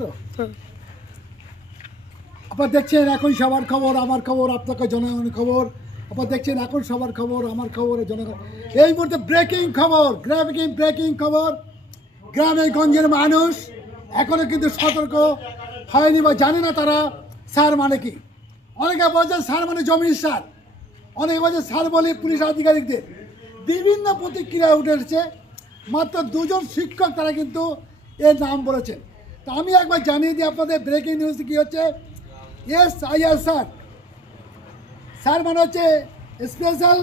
তো আপনার দেখছেন এখন সবার খবর, আমার খবর, আপনাকে জনগণের খবর। আপনার দেখছেন এখন সবার খবর, আমার খবর জনগণ। এই মুহূর্তে ব্রেকিং খবর ব্রেকিং ব্রেকিং খবর। গ্রামে গঞ্জের মানুষ, এখনও কিন্তু সতর্ক হয়নি বা জানে না তারা সার মানে কি। অনেকে বলছেন সার মানে জমির সার। অনেকে বলছে সার বলে পুলিশ আধিকারিকদের। বিভিন্ন প্রতিক্রিয়া উঠে এসেছে। মাত্র দুজন শিক্ষক তারা কিন্তু এর নাম বলেছেন। তা আমি একবার জানিয়ে দিই আপনাদের ব্রেকিং নিউজ কি হচ্ছে? S I R sir sir মানে হচ্ছে স্পেশাল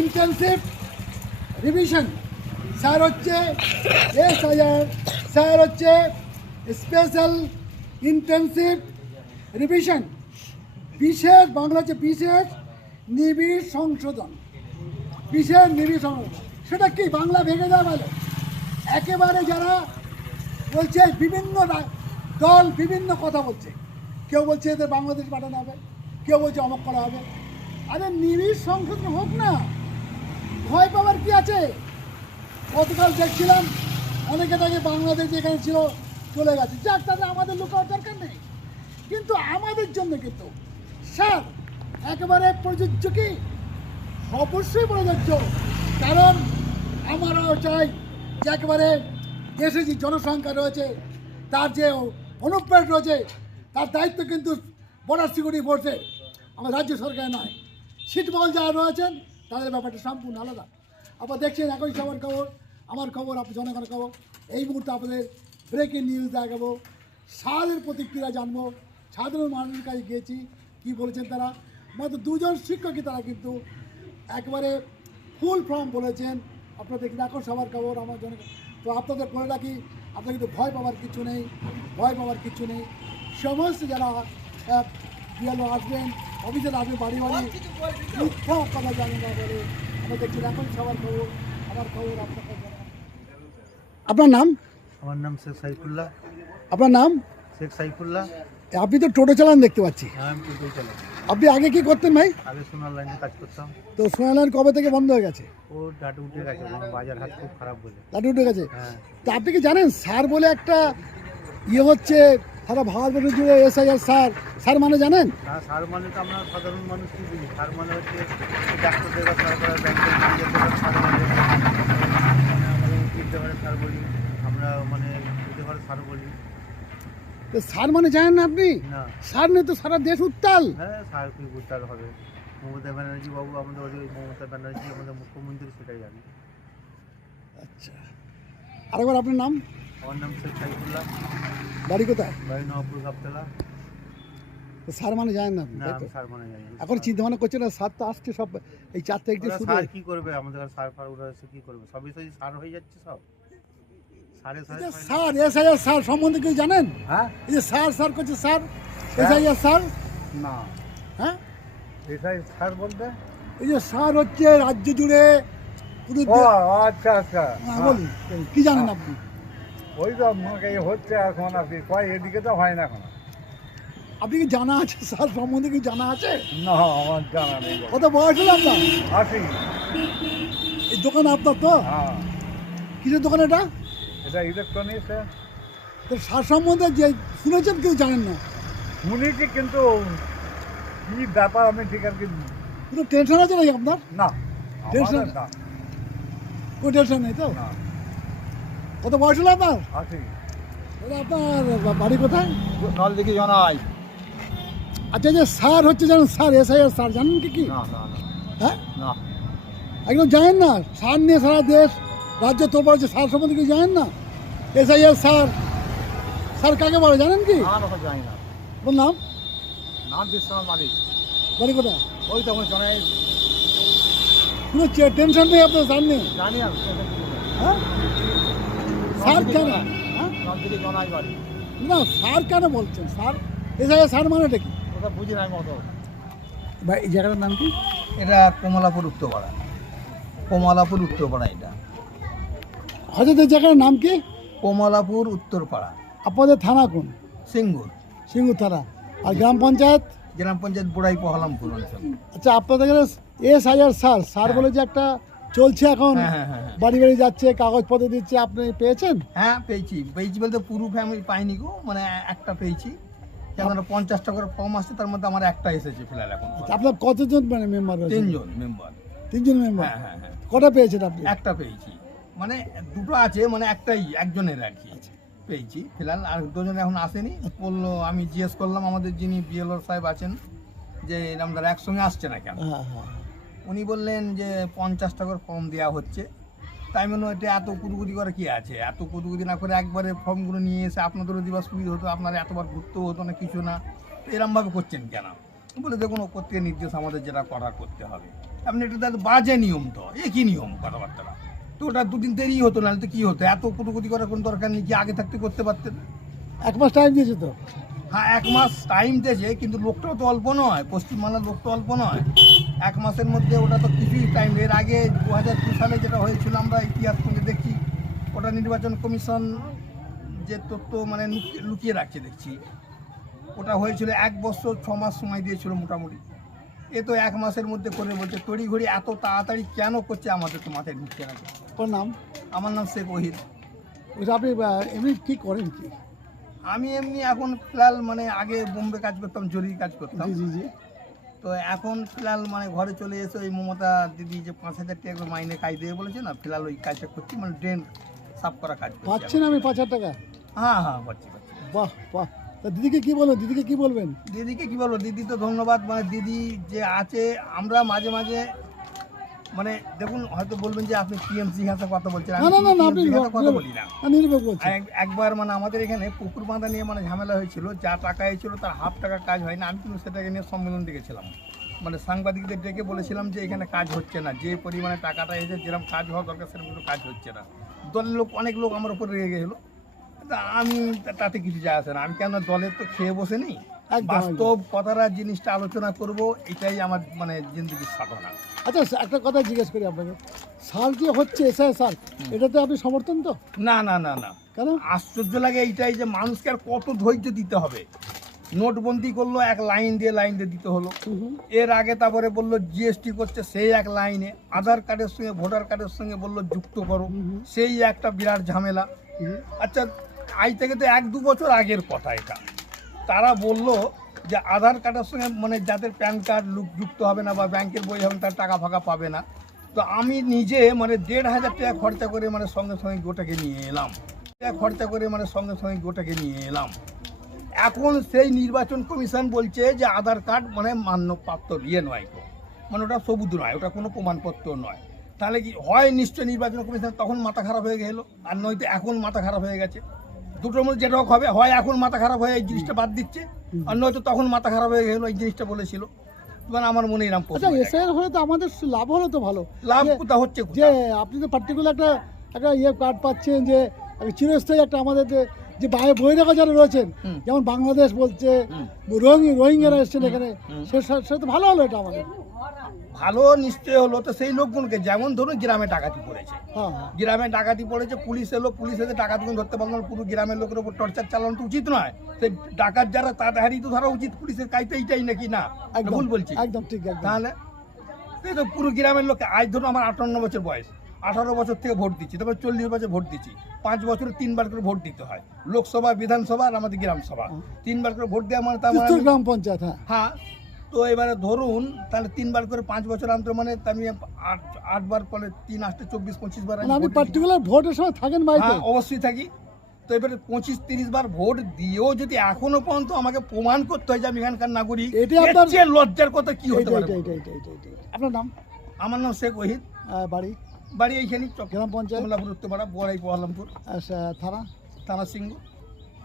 ইন্টেন্সিভ রিভিশন স্যার হচ্ছে এস আই আর স্যার হচ্ছে স্পেশাল ইন্টেন্সিভ রিভিশন বিশেষ বাংলা হচ্ছে বিশেষ নিবিড় সংশোধন। বিশেষ নিবিড় সংশোধন। সেটা কি বাংলা ভেঙে দেওয়া ভালো একেবারে যারা বলছে বিভিন্ন দল বিভিন্ন কথা বলছে। কেউ বলছে এদের বাংলাদেশ পাঠানো হবে, কেউ বলছে অমক করা হবে। আরে নিবিড় সংশোধন হোক না, ভয় পাওয়ার কি আছে? গতকাল দেখছিলাম অনেকে তাকে বাংলাদেশ যেখানে ছিল চলে গেছে। যাক তাদের আমাদের লোক দরকার নেই। কিন্তু আমাদের জন্য কিন্তু, স্যার, একেবারে প্রযোজ্য কি? অবশ্যই প্রযোজ্য। কারণ আমারও চাই যে একেবারে দেশে যে জনসংখ্যা রয়েছে, তার যে অনুপ্রেরণ রয়েছে, তার দায়িত্ব কিন্তু বর্ডার সিকিউরিটি ফোর্সে, আমার রাজ্য সরকার নয়। ছিটমহল যারা রয়েছেন, তাদের ব্যাপারটা সম্পূর্ণ আলাদা। আবার দেখছেন একই সবার খবর, আমার খবর, আপনার জনগণের খবর। এই মুহূর্তে আপনাদের ব্রেকিং নিউজ দেখাবো। সাদের প্রতিক্রিয়া জানব। সাধারণ মানুষের কাছে গিয়েছি, কি বলেছেন তারা? মাত্র দুজন শিক্ষকই তারা কিন্তু একবারে ফুল ফর্ম বলেছেন। আপনারা দেখি এখন সবার খবর আমার জন্য তো আপনাদের বলে রাখি আপনার কিন্তু ভয় পাওয়ার কিছু নেই ভয় পাওয়ার কিছু নেই। সমস্ত যারা বিয়ালো আসবেন অফিসে আসবেন বাড়ি বাড়ি মিথ্যা কথা জানেন না বলে আমরা দেখছি এখন সবার খবর আমার খবর আপনাকে আপনার নাম? আমার নাম শেখ সাইফুল্লাহ। আপনার নাম? শেখ সাইফুল্লাহ। আপনি তো টোটো চালান দেখতে পাচ্ছি। হ্যাঁ আমি টোটোই চালাই। আপনি আগে কি করতেন ভাই? আগে সোনার লাইনে কাজ করতাম। তো সোনালাইন কবে থেকে বন্ধ হয়ে গেছে? ও ডাটু উঠে গেছে বাজার হাত খুব খারাপ বলে। লাটু উঠে গেছে? হ্যাঁ। তা আপনি কি জানেন স্যার বলে একটা ইয়ে হচ্ছে সারা ভারতবর্ষ জুড়ে এসআইআর স্যার স্যার মানে জানেন? আর সার মানে তো আমরা সাধারণ মানুষ কি বুঝি? সার মানে হচ্ছে ডাক্তারদের বা ব্যাংকের সার মানে সার বলি আমরা মানে ওদের সার বলি। তো স্যার মানে জানেন না আপনি? না। স্যার নেই তো সারা দেশ উত্তাল। হ্যাঁ সার কি বুঝতে হবে। মমতা ব্যানার্জি বাবু আমাদের ওই মমতা ব্যানার্জি আমাদের মুখ্যমন্ত্রী সেটাই জানি। আচ্ছা। আরেকবার আপনার নাম? আমার নাম শেখ সাইফুল্লাহ। বাড়ি কোথায়? বাড়ি নবপুর গাবতলা। তো স্যার মানে জানেন না আপনি সার মানে জানি। এখন চিন্তা ভাবনা করছে না স্যার তো আসছে সব এই চার থেকে শুরু সার কি করবে? আমাদের সার ফার ওরা এসে কি করবে? সবই তো সার হয়ে যাচ্ছে সব। স্যার এসআইআর স্যার সম্বন্ধে জানেন? হ্যাঁ? এই যে স্যার স্যার করছে স্যার? SIR sir? না। হ্যাঁ? সার বলতে? এই যে স্যার হচ্ছে রাজ্য জুড়ে পুরো ও আচ্ছা আচ্ছা। হ্যাঁ, বলুন কি জানেন আপনি? ওই তো আমাকে হচ্ছে এখন কি কয় এদিকে তো হয় না এখন। আপনি কি জানা আছে স্যার সম্বন্ধে কি জানা আছে? না আমার জানা নেই। কত বয়স হলো আপনার? আসি এই দোকান আপনার তো? হ্যাঁ। কিসের দোকান এটা? এটা ইলেকট্রনিক্স তো স্যার সম্বন্ধে যে শুনেছেন কেউ জানেন না? শুনেছি কিন্তু কি ব্যাপার আমি ঠিক আর কি কোনো টেনশন আছে নাকি আপনার? না? আমাদের না। কোনো টেনশন নেই তো? না। কত বয়স হলো আপনার? দাদা, আপনার বাড়ি কোথায়? নল দেখি জানাই। আচ্ছা যে স্যার হচ্ছে জানেন স্যার এসআইআর স্যার জানেন কি কি? না না না। হ্যাঁ? না। একদম জানেন না? স্যার নিয়ে সারা দেশ রাজ্য তোর হচ্ছে স্যার সম্বন্ধে কি জানেন না? SIR sir. স্যার কাকে বলে জানেন কি? জানি না। আপনার নাম? নাম বিশ্বনাথ মালিক। বাড়ি কোথায়? ওই তো জানাই কোনো টেনশন নেই আপনার স্যার নিয়ে জানি হ্যাঁ? স্যার কেন? হ্যাঁ? না স্যার কেন বলছেন? স্যার এসআইআর স্যার মানেটা কি? ওটা বুঝি নাই মতো ভাই এই জায়গাটার নাম কি? এটা কমলাপুর উত্তরপাড়া। কমলাপুর উত্তরপাড়া এটা। হজরতের জায়গার নাম কি? কমলাপুর উত্তরপাড়া। আপনাদের থানা কোন? সিঙ্গুর। সিঙ্গুর থানা। আর গ্রাম পঞ্চায়েত? গ্রাম পঞ্চায়েত বুড়াই পহলামপুর অঞ্চল। আচ্ছা আপনাদের এস আইআর সার সার বলে যে একটা চলছে এখন। হ্যাঁ হ্যাঁ হ্যাঁ। বাড়ি বাড়ি যাচ্ছে কাগজপত্র দিচ্ছে আপনি পেয়েছেন? হ্যাঁ পেয়েছি। পেয়েছি বলতে পুরো ফ্যামিলি পাইনি গো মানে একটা পেয়েছি। যেমন পঞ্চাশটা করে ফর্ম আসছে তার মধ্যে আমার একটা এসেছে ফিলাল এখন আপনার কতজন মানে মেম্বার তিনজন মেম্বার তিনজন মেম্বার হ্যাঁ হ্যাঁ। কটা পেয়েছেন আপনি? একটা পেয়েছি। মানে দুটো আছে মানে একটাই একজনের আর কি পেয়েছি ফিলহাল। আর দুজন এখন আসেনি। বলল আমি জিজ্ঞেস করলাম আমাদের যিনি বিএলওর সাহেব আছেন যে এরকম দ্বারা একসঙ্গে আসছে না কেন? হ্যাঁ হ্যাঁ উনি বললেন যে পঞ্চাশ টাকার ফর্ম দেওয়া হচ্ছে। তাই মনে হয় এটা এত কুদুকুদি করে কি আছে? এত কুদুকুদি না করে একবারে ফর্মগুলো নিয়ে এসে আপনাদেরও দিবা সুবিধা হতো আপনারা এতবার ঘুরতেও হতো না কিছু না। তো এরমভাবে করছেন কেন? বলে দেখুন ও প্রত্যেক নির্দেশ আমাদের যেটা করার করতে হবে। আপনি এটা তাহলে বাজে নিয়ম তো একই নিয়ম কথাবার্তা। তো ওটা দুদিন দেরি হতো না তো কি হতো? এত কুদুকুদি করার কোনো দরকার নেই কি আগে থাকতে করতে পারতেন? এক মাস টাইম দিয়েছে তো। হ্যাঁ এক মাস টাইম দিয়েছে কিন্তু লোকটাও তো অল্প নয় পশ্চিমবাংলার লোক তো অল্প নয়। এক মাসের মধ্যে ওটা তো কিছুই টাইম এর আগে দু হাজার দু সালে যেটা হয়েছিল আমরা ইতিহাস থেকে দেখছি ওটা নির্বাচন কমিশন যে তথ্য মানে লুকি- লুকিয়ে রাখছে দেখছি। ওটা হয়েছিল এক বছর ছ মাস সময় দিয়েছিল মোটামুটি। এ তো এক মাসের মধ্যে করে বলছে তড়িঘড়ি এত তাড়াতাড়ি কেন করছে আমাদের তো মাথায় ঢুকছে না আপনার নাম? আমার নাম শেখ ওহিদ। ওইটা আপনি এমনি কি করেন কি? আমি এমনি এখন ফিলহাল মানে আগে বোম্বে কাজ করতাম জরুরি কাজ করতাম। জি জি তো এখন ফিলহাল মানে ঘরে চলে এসে ওই মমতা দিদি যে পাঁচ হাজার টাকা মাইনে কাজ দেবে বলেছে না ফিলহাল ওই কাজটা করছি মানে ড্রেন সাফ করা কাজ পাচ্ছেন আমি পাঁচ হাজার টাকা? হ্যাঁ হ্যাঁ পাচ্ছি পাচ্ছি। বাহ বাহ। তা দিদিকে কি বলবেন? দিদিকে কি বলবেন? দিদিকে কি বলব? দিদি তো ধন্যবাদ মানে দিদি যে আছে আমরা মাঝে মাঝে মানে দেখুন হয়তো বলবেন যে আপনি টিএমসি ভাষা কথা বলছেন না না না না আপনি কথা বলি না। না, নির্ভর একবার মানে আমাদের এখানে পুকুর বাঁধা নিয়ে মানে ঝামেলা হয়েছিল যা টাকা হয়েছিল তার হাফ টাকা কাজ হয় না আমি কিন্তু সেটাকে নিয়ে সম্মেলন ডেকেছিলাম। মানে সাংবাদিকদের ডেকে বলেছিলাম যে এখানে কাজ হচ্ছে না যে পরিমাণে টাকাটা এসে যেরকম কাজ হওয়া দরকার সেরকম কিন্তু কাজ হচ্ছে না। দলের লোক অনেক লোক আমার উপর রেগে গেছিল। আমি তাতে কিছু যায় আসে না। আমি কেন দলের তো খেয়ে বসে নেই? বাস্তব কথাটা জিনিসটা আলোচনা করব এটাই আমার মানে জিন্দগির সাধনা। আচ্ছা একটা কথা জিজ্ঞেস করি আপনাকে। সার যে হচ্ছে এসআই সার এটাতে আপনি সমর্থন তো? না না না না। কেন? আশ্চর্য লাগে এইটাই যে মানুষকে আর কত ধৈর্য দিতে হবে। নোটবন্দি করল এক লাইন দিয়ে লাইন দিয়ে দিতে হলো। এর আগে তারপরে বলল জিএসটি করছে সেই এক লাইনে। আধার কার্ডের সঙ্গে ভোটার কার্ডের সঙ্গে বলল যুক্ত করো। সেই একটা বিরাট ঝামেলা। আচ্ছা আজ থেকে তো এক দু বছর আগের কথা এটা। তারা বলল যে আধার কার্ডের সঙ্গে মানে যাদের প্যান কার্ড যুক্ত হবে না বা ব্যাংকের বই হবে তার টাকা ফাঁকা পাবে না। তো আমি নিজে মানে দেড় হাজার টাকা খরচা করে মানে সঙ্গে সঙ্গে গোটাকে নিয়ে এলাম। খরচা করে মানে সঙ্গে সঙ্গে গোটাকে নিয়ে এলাম। এখন সেই নির্বাচন কমিশন বলছে যে আধার কার্ড মানে মান্যপ্রাপ্ত ইয়ে নয়। মানে ওটা সবুজ নয়, ওটা কোনো প্রমাণপত্র নয়। তাহলে কি হয় নিশ্চয় নির্বাচন কমিশন, তখন মাথা খারাপ হয়ে গেল। আর নয়তো এখন মাথা খারাপ হয়ে গেছে। দুটোর মধ্যে যেটা হোক হবে হয় এখন মাথা খারাপ হয়ে এই জিনিসটা বাদ দিচ্ছে আর নয়তো তখন মাথা খারাপ হয়ে গেল এই জিনিসটা বলেছিল। মানে আমার মনে এরকম আচ্ছা। হলে তো আমাদের লাভ হলো তো ভালো। লাভ কোথা হচ্ছে যে আপনি তো পার্টিকুলার একটা একটা ইয়ে কার্ড পাচ্ছেন যে চিরস্থায়ী একটা আমাদের যে- বহিরাগত যারা রয়েছেন যেমন বাংলাদেশ বলছে। রোহিঙ্গি রোহিঙ্গারা এসছেন এখানে। সে তো ভালো হলো এটা আমাদের। ভালো নিশ্চয় হলো তো সেই লোকগুলোকে যেমন ধরুন গ্রামে ডাকাতি পড়েছে। হ্যাঁ। গ্রামে ডাকাতি পড়েছে পুলিশ এলো পুলিশ এসে ডাকাতগুলো ধরতে পারল পুরো গ্রামের লোকের উপর টর্চার চালানো তো উচিত নয়। সেই ডাকাত যারা তাড়াতাড়ি তো ধরা উচিত পুলিশের কাজটা এইটাই নাকি না? একদম ভুল বলছি। একদম ঠিক একদম। তাহলে এই তো পুরো গ্রামের লোক আজ ধরুন আমার আটান্ন বছর বয়স আঠারো বছর থেকে ভোট দিচ্ছি তারপর চল্লিশ বছর ভোট দিচ্ছি। পাঁচ বছরে তিনবার করে ভোট দিতে হয়। লোকসভা বিধানসভা আর আমাদের গ্রাম সভা তিনবার করে ভোট দেওয়া মানে তার মানে আমি- গ্রাম পঞ্চায়েত হ্যাঁ। হ্যাঁ তো এবারে ধরুন তাহলে তিনবার করে পাঁচ বছর অন্তর মানে তা আমি আটবার পরে তিন আটটা চব্বিশ পঁচিশ বার আমি মানে দিই। পার্টিকুলার ভোটের সময় থাকেন হ্যাঁ অবশ্যই থাকি। তো এবারে পঁচিশ তিরিশ বার ভোট দিয়েও যদি এখনও পর্যন্ত আমাকে প্রমাণ করতে হয় যে আমি এখানকার নাগরিক লজ্জার কথা কি হতে পারে। আপনার নাম? আমার নাম শেখ ওহিদ। বাড়ি? বাড়ি এইখানেই গ্রাম পঞ্চায়েত। কমলাপুর উত্তরপাড়া বড়াই পোহালামপুর আচ্ছা, থানা? থানা সিংহ।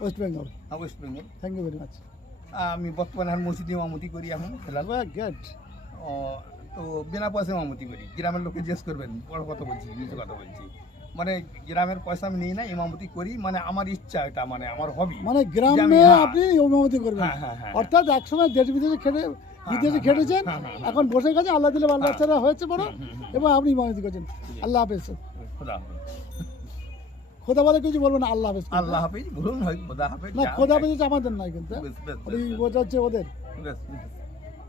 West Bengal. হ্যাঁ West Bengal. Thank you very much আমি বর্তমানে এখন মসজিদে মামুতি করি এখন ফেলাল গেট ও, তো বিনা পয়সায় মামুতি করি। গ্রামের লোকে জিজ্ঞেস করবেন বড় কথা বলছি নিজে কথা বলছি। মানে গ্রামের পয়সা আমি নিই না ইমামতি করি মানে আমার ইচ্ছা এটা মানে আমার হবি মানে গ্রামে হ্যাঁ। আপনি অনুমতি করবেন। হ্যাঁ, হ্যাঁ, হ্যাঁ। অর্থাৎ একসময় দেশ বিদেশে খেটে বিদেশে খেটেছেন। হ্যাঁ, হ্যাঁ, এখন বসে গেছে আল্লাহ দিলে আল্লাহ বাচ্চারা হয়েছে বড় এবং আপনি মনে করছেন আল্লাহ হাফেজ খোদা বলে কিছু বলবেন না আল্লাহ হাফেজ। আল্লাহ হাফেজ বলুন হয় খোদা হাফেজ না খোদা হয়। হাফেজ আমাদের নয় কিন্তু হ্যাঁ? ওই বোঝাচ্ছে ওদের।